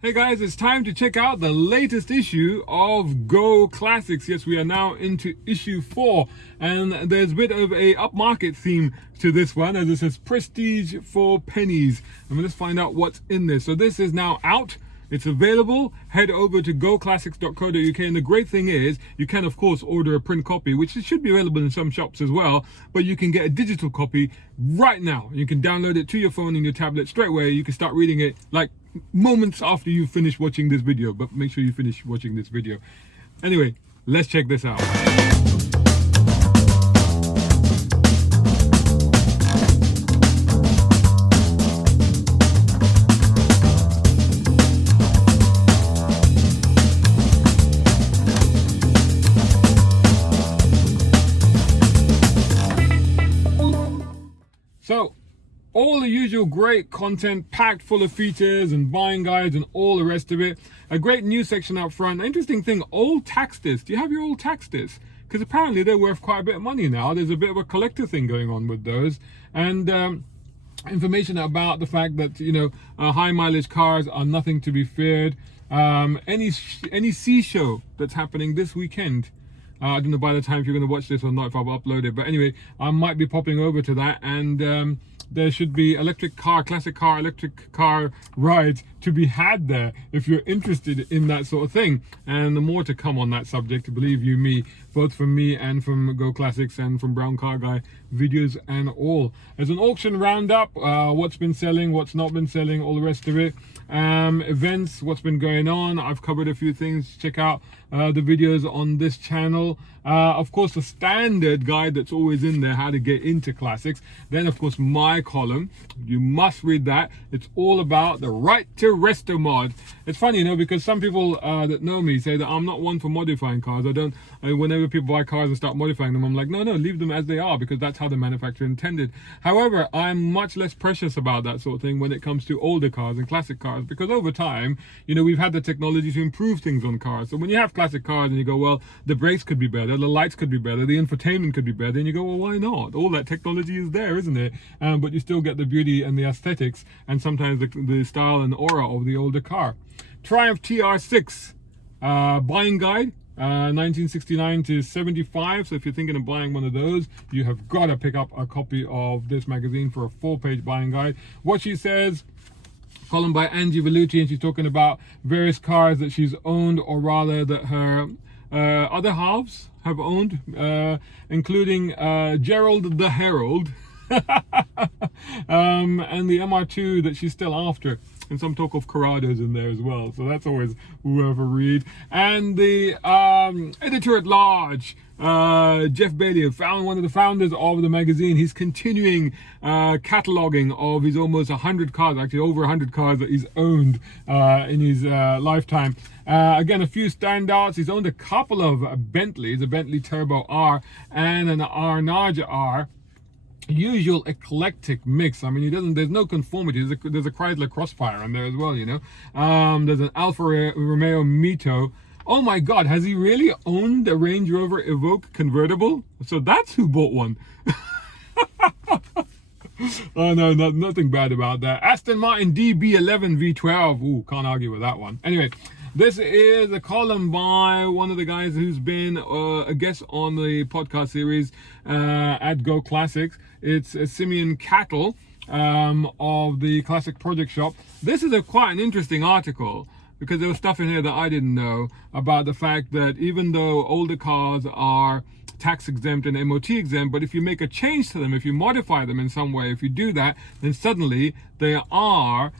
Hey guys, it's time to check out the latest issue of GoClassics. Yes, we are now into issue 4, and there's a bit of a upmarket theme to this one, as it says prestige for pennies. And let's find out what's in this. So this is now out. It's available. Head over to goclassics.co.uk, and the great thing is you can of course order a print copy, which should be available in some shops as well, but you can get a digital copy right now. You can download it to your phone and your tablet straight away. You can start reading it like moments after you finish watching this video, but make sure you finish watching this video. Anyway, let's check this out. So, all the usual great content packed full of features and buying guides and all the rest of it. A great news section up front. Interesting thing, old tax discs. Do you have your old tax discs? Because apparently they're worth quite a bit of money now. There's a bit of a collector thing going on with those. And information about the fact that, high mileage cars are nothing to be feared. Any C show that's happening this weekend. I don't know by the time if you're going to watch this or not, if I've uploaded, but anyway, I might be popping over to that, and there should be classic car, electric car rides to be had there if you're interested in that sort of thing. And the more to come on that subject, believe you me, both from me and from GoClassics and from Brown Car Guy videos and all. There's an auction roundup, what's been selling, what's not been selling, all the rest of it. Events, what's been going on. I've covered a few things. Check out the videos on this channel. Of course, the standard guide that's always in there, how to get into classics. Then of course my column, you must read that. It's all about the right to resto mod. It's funny, because some people that know me say that I'm not one for modifying cars. Whenever people buy cars and start modifying them, I'm like, no, leave them as they are, because that's how the manufacturer intended. However, I'm much less precious about that sort of thing when it comes to older cars and classic cars, because over time, we've had the technology to improve things on cars. So when you have classic cars and you go, well, the brakes could be better, the lights could be better, the infotainment could be better, and you go, well, why not? All that technology is there, isn't it? But you still get the beauty and the aesthetics, and sometimes the style and aura of the older car. Triumph TR6 buying guide, 1969 to 75. So if you're thinking of buying one of those, you have got to pick up a copy of this magazine for a 4-page buying guide. What she says, column by Angie Velluti, and she's talking about various cars that she's owned, or rather that her other halves have owned, including Gerald the Herald and the MR2 that she's still after, and some talk of Corrados in there as well, so that's always whoever read. And the editor at large, Jeff Bailey, one of the founders of the magazine, he's continuing cataloging of his almost 100 cars, actually over 100 cars that he's owned in his lifetime. Again, a few standouts. He's owned a couple of Bentleys, a Bentley Turbo R and an Arnage R. Usual eclectic mix. I mean, there's no conformity. There's a Chrysler Crossfire in there as well, There's an Alfa Romeo Mito. Oh my God, has he really owned a Range Rover Evoque convertible? So that's who bought one. Oh no, nothing bad about that. Aston Martin DB11 V12. Ooh, can't argue with that one. Anyway, this is a column by one of the guys who's been a guest on the podcast series at GoClassics. It's Simeon Cattle of the Classic Project Shop. This is quite an interesting article, because there was stuff in here that I didn't know about the fact that even though older cars are tax exempt and MOT exempt, but if you make a change to them, if you modify them in some way, if you do that, then suddenly they are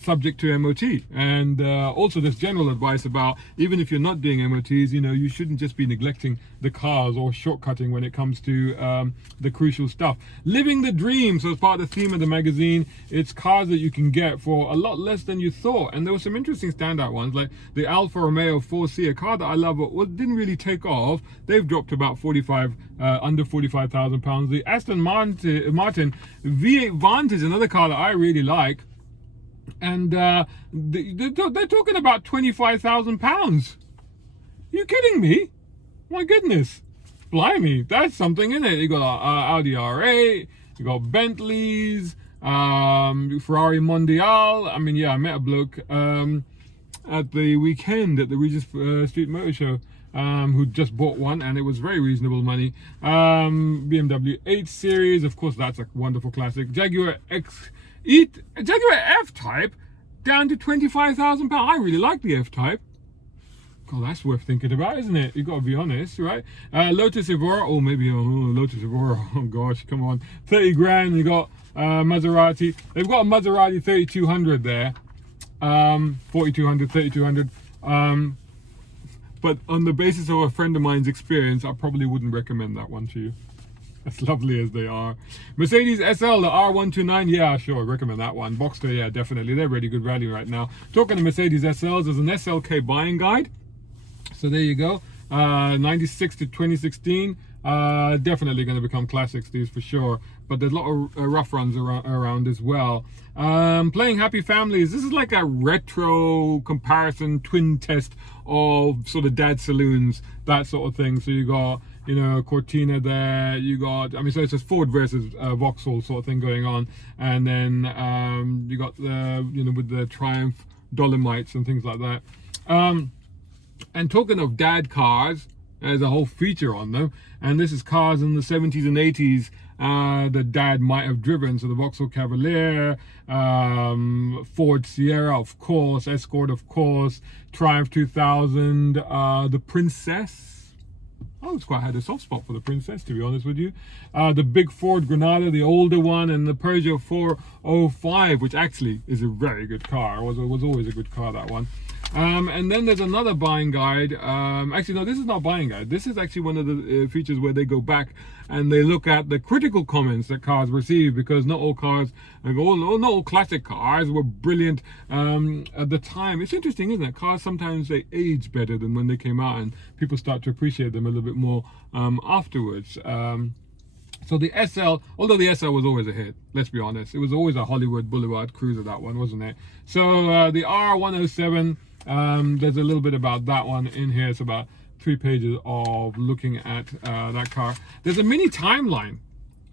subject to MOT. And also there's general advice about, even if you're not doing MOTs, you shouldn't just be neglecting the cars or shortcutting when it comes to the crucial stuff. Living the dream, so as part of the theme of the magazine, it's cars that you can get for a lot less than you thought. And there were some interesting standout ones, like the Alfa Romeo 4C, a car that I love, but didn't really take off. They've dropped about under 45,000 pounds. The Aston Martin V8 Vantage, another car that I really like, and they're talking about 25,000 pounds. You kidding me? My goodness, blimey, that's something in it. You got Audi R8, you got Bentleys, Ferrari Mondial. I mean, yeah, I met a bloke at the weekend at the Regis Street Motor Show who just bought one, and it was very reasonable money. BMW 8 Series, of course, that's a wonderful classic. Jaguar XE, Jaguar F-Type, down to £25,000. I really like the F-Type. God, that's worth thinking about, isn't it? You've got to be honest, right? Lotus Evora, or maybe Lotus Evora. Oh gosh, come on, 30 grand. You got Maserati. They've got a Maserati 3200 there, 4200, 3200. But on the basis of a friend of mine's experience, I probably wouldn't recommend that one to you. As lovely as they are. Mercedes SL, the R129, yeah, sure, recommend that one. Boxster, yeah, definitely. They're really good value right now. Talking to Mercedes SLs, there's an SLK buying guide. So there you go. 96 to 2016. Definitely going to become classics, these for sure. But there's a lot of rough runs around as well. Playing Happy Families. This is like a retro comparison twin test of sort of dad saloons, that sort of thing. So you got, you know, Cortina there. You got, I mean, so it's just Ford versus Vauxhall sort of thing going on. And then you got the, you know, with the Triumph Dolomites and things like that. And talking of dad cars, there's a whole feature on them, and this is cars in the 70s and 80s that dad might have driven. So the Vauxhall Cavalier, Ford Sierra, of course, Escort, of course, Triumph 2000, the Princess. I always quite had a soft spot for the Princess, to be honest with you. The big Ford Granada, the older one, and the Peugeot 405, which actually is a very good car. It was always a good car, that one. And then there's another buying guide. Actually, no, this is not buying guide. This is actually one of the features where they go back and they look at the critical comments that cars receive, because not all cars, not all classic cars were brilliant at the time. It's interesting, isn't it? Cars sometimes they age better than when they came out, and people start to appreciate them a little bit more afterwards. So the SL, although the SL was always a hit, let's be honest, it was always a Hollywood Boulevard cruiser, that one, wasn't it? So the R107. There's a little bit about that one in here. It's about 3 pages of looking at that car. There's a mini timeline.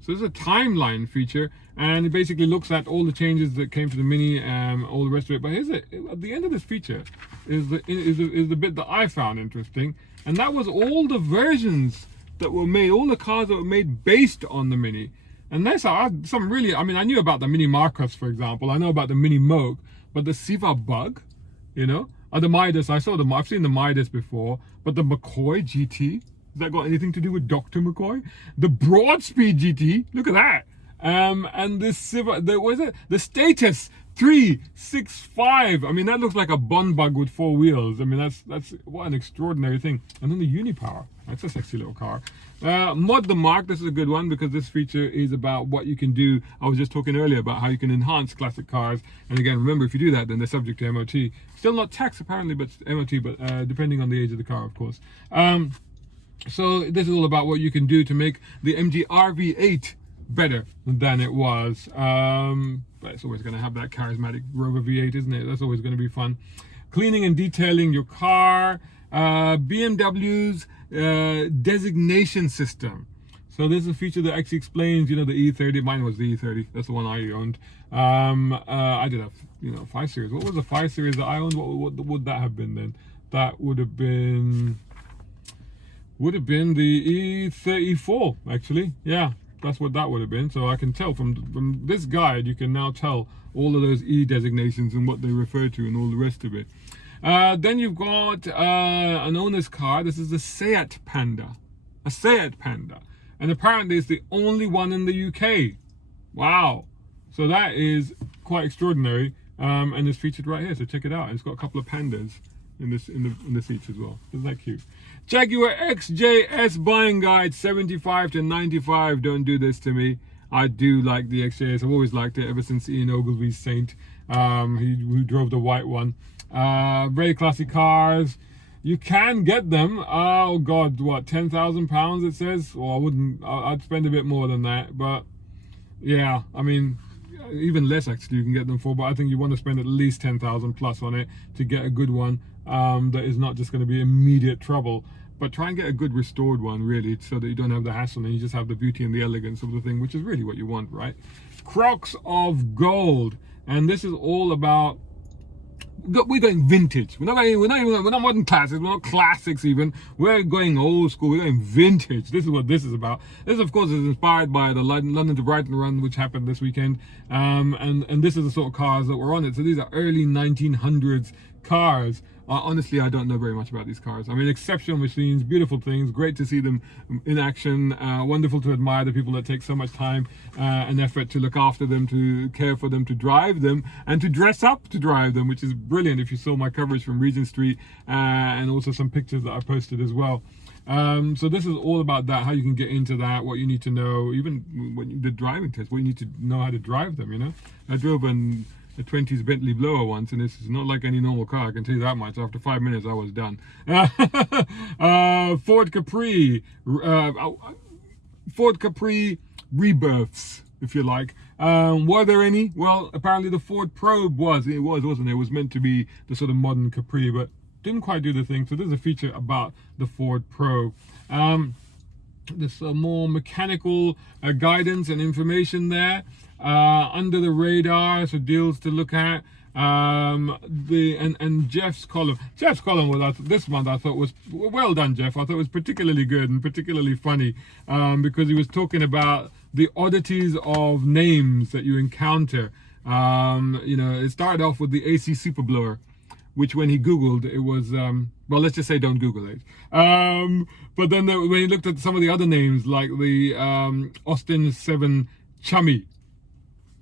So there's a timeline feature, and it basically looks at all the changes that came to the Mini, all the rest of it. But here's it. At the end of this feature is the bit that I found interesting, and that was all the versions that were made, all the cars that were made based on the Mini. And that's some really, I mean, I knew about the Mini Markups, for example. I know about the Mini Moke, but the Siva Bug, you know, the Midas, I've seen the Midas before, but the McCoy GT, has that got anything to do with Dr. McCoy? The Broadspeed GT, look at that. And this the Status 365. I mean, that looks like a bun bug with 4 wheels. I mean, that's what an extraordinary thing. And then the Unipower, that's a sexy little car. Mod the Mark, this is a good one because this feature is about what you can do. I was just talking earlier about how you can enhance classic cars. And again, remember, if you do that, then they're subject to MOT. Still not tax apparently, but MOT, but depending on the age of the car, of course. So this is all about what you can do to make the MG RV8 better than it was. But it's always going to have that charismatic Rover V8, isn't it? That's always going to be fun. Cleaning and detailing your car. BMW's designation system. So this is a feature that actually explains, you know, the E30. Mine was the E30. That's the one I owned. I did a 5 Series. What was the 5 Series that I owned? What would that have been then? That would have been the E34 actually. Yeah, that's what that would have been. So I can tell from this guide, you can now tell all of those E designations and what they refer to and all the rest of it. Then you've got an owner's car. This is a Seat Panda. A Seat Panda. And apparently it's the only one in the UK. Wow. So that is quite extraordinary. And it's featured right here. So check it out. It's got a couple of pandas in the seats as well. Isn't that cute? Jaguar XJS buying guide, 75 to 95. Don't do this to me. I do like the XJS. I've always liked it ever since Ian Ogilvy's Saint. Who drove the white one. Very classy cars. You can get them. Oh God, what, £10,000 it says? Well, I'd spend a bit more than that, but yeah, I mean, even less actually you can get them for, but I think you want to spend at least 10,000 plus on it to get a good one that is not just going to be immediate trouble. but try and get a good restored one, really, so that you don't have the hassle and you just have the beauty and the elegance of the thing, which is really what you want, right? Crocs of Gold, and this is all about, we're going vintage. We're not modern classics. We're not classics even. We're going old school. We're going vintage. This is what this is about. This, of course, is inspired by the London to Brighton run, which happened this weekend. And this is the sort of cars that were on it. So these are early 1900s cars. Honestly, I don't know very much about these cars. I mean, exceptional machines, beautiful things, great to see them in action, wonderful to admire the people that take so much time and effort to look after them, to care for them, to drive them, and to dress up to drive them, which is brilliant. If you saw my coverage from Regent Street and also some pictures that I posted as well. So this is all about that, how you can get into that, what you need to know, even when the driving test, what you need to know how to drive them, you know. I drove a 20s Bentley blower once, and this is not like any normal car, I can tell you that much. After 5 minutes I was done. Ford Capri rebirths, if you like. Were there any? Well, apparently the Ford Probe wasn't it? It was meant to be the sort of modern Capri, but didn't quite do the thing. So there's a feature about the Ford Probe. There's more mechanical guidance and information there. Under the radar, so deals to look at. And Jeff's column was this month, I thought was well done, Jeff. I thought it was particularly good and particularly funny, because he was talking about the oddities of names that you encounter. You know, it started off with the AC Superblower, which when he Googled, it was, well, let's just say don't Google it. But then when he looked at some of the other names, like the Austin 7 Chummy,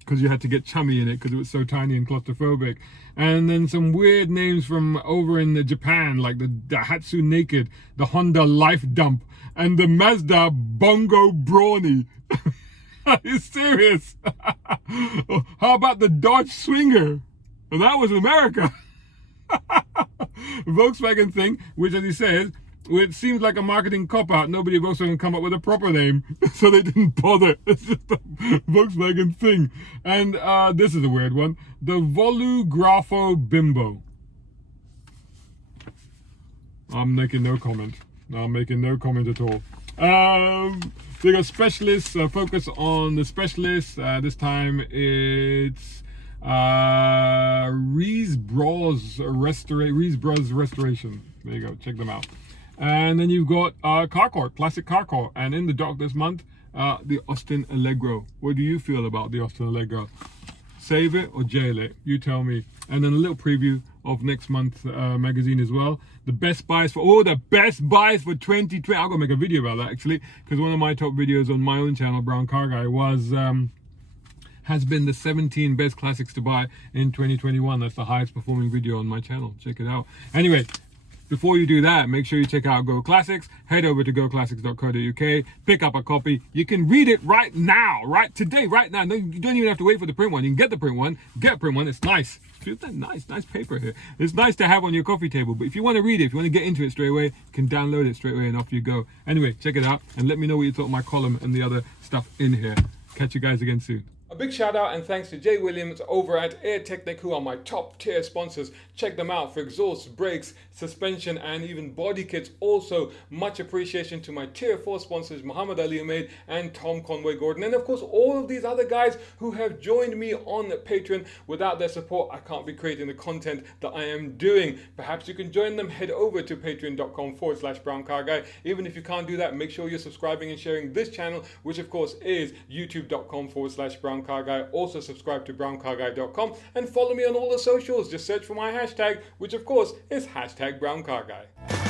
because you had to get chummy in it because it was so tiny and claustrophobic. And then some weird names from over in Japan, like the Daihatsu Naked, the Honda Life Dump, and the Mazda Bongo Brawny. Are you serious? How about the Dodge Swinger? Well, that was America. Volkswagen thing, which, as he says, it seems like a marketing cop-out. Nobody at Volkswagen come up with a proper name, so they didn't bother. It's just a Volkswagen thing. And this is a weird one. The Volugrafo Bimbo. I'm making no comment. I'm making no comment at all. They got specialists, focus on the specialists. This time it's Rees Bros Restoration. There you go, check them out. And then you've got Carcore, classic Carcore. And in the dock this month, the Austin Allegro. What do you feel about the Austin Allegro? Save it or jail it? You tell me. And then a little preview of next month's magazine as well. The best buys for, the best buys for 2020. I'm going to make a video about that actually, because one of my top videos on my own channel, Brown Car Guy, was has been the 17 best classics to buy in 2021. That's the highest performing video on my channel. Check it out. Anyway, before you do that, make sure you check out GoClassics. Head over to goclassics.co.uk, pick up a copy. You can read it right now, right today, right now. No, you don't even have to wait for the print one. You can get the print one, It's nice. Isn't that nice paper here? It's nice to have on your coffee table. But if you want to read it, if you want to get into it straight away, you can download it straight away and off you go. Anyway, check it out and let me know what you thought of my column and the other stuff in here. Catch you guys again soon. A big shout out and thanks to Jay Williams over at Air Technic, who are my top tier sponsors. Check them out for exhaust, brakes, suspension, and even body kits. Also, much appreciation to my tier 4 sponsors, Muhammad Ali Ahmed and Tom Conway Gordon. And of course, all of these other guys who have joined me on Patreon. Without their support, I can't be creating the content that I am doing. Perhaps you can join them. Head over to patreon.com/browncarguy. Even if you can't do that, make sure you're subscribing and sharing this channel, which of course is youtube.com/browncarguy. Also subscribe to browncarguy.com and follow me on all the socials. Just search for my hashtag, which of course is #BrownCarGuy.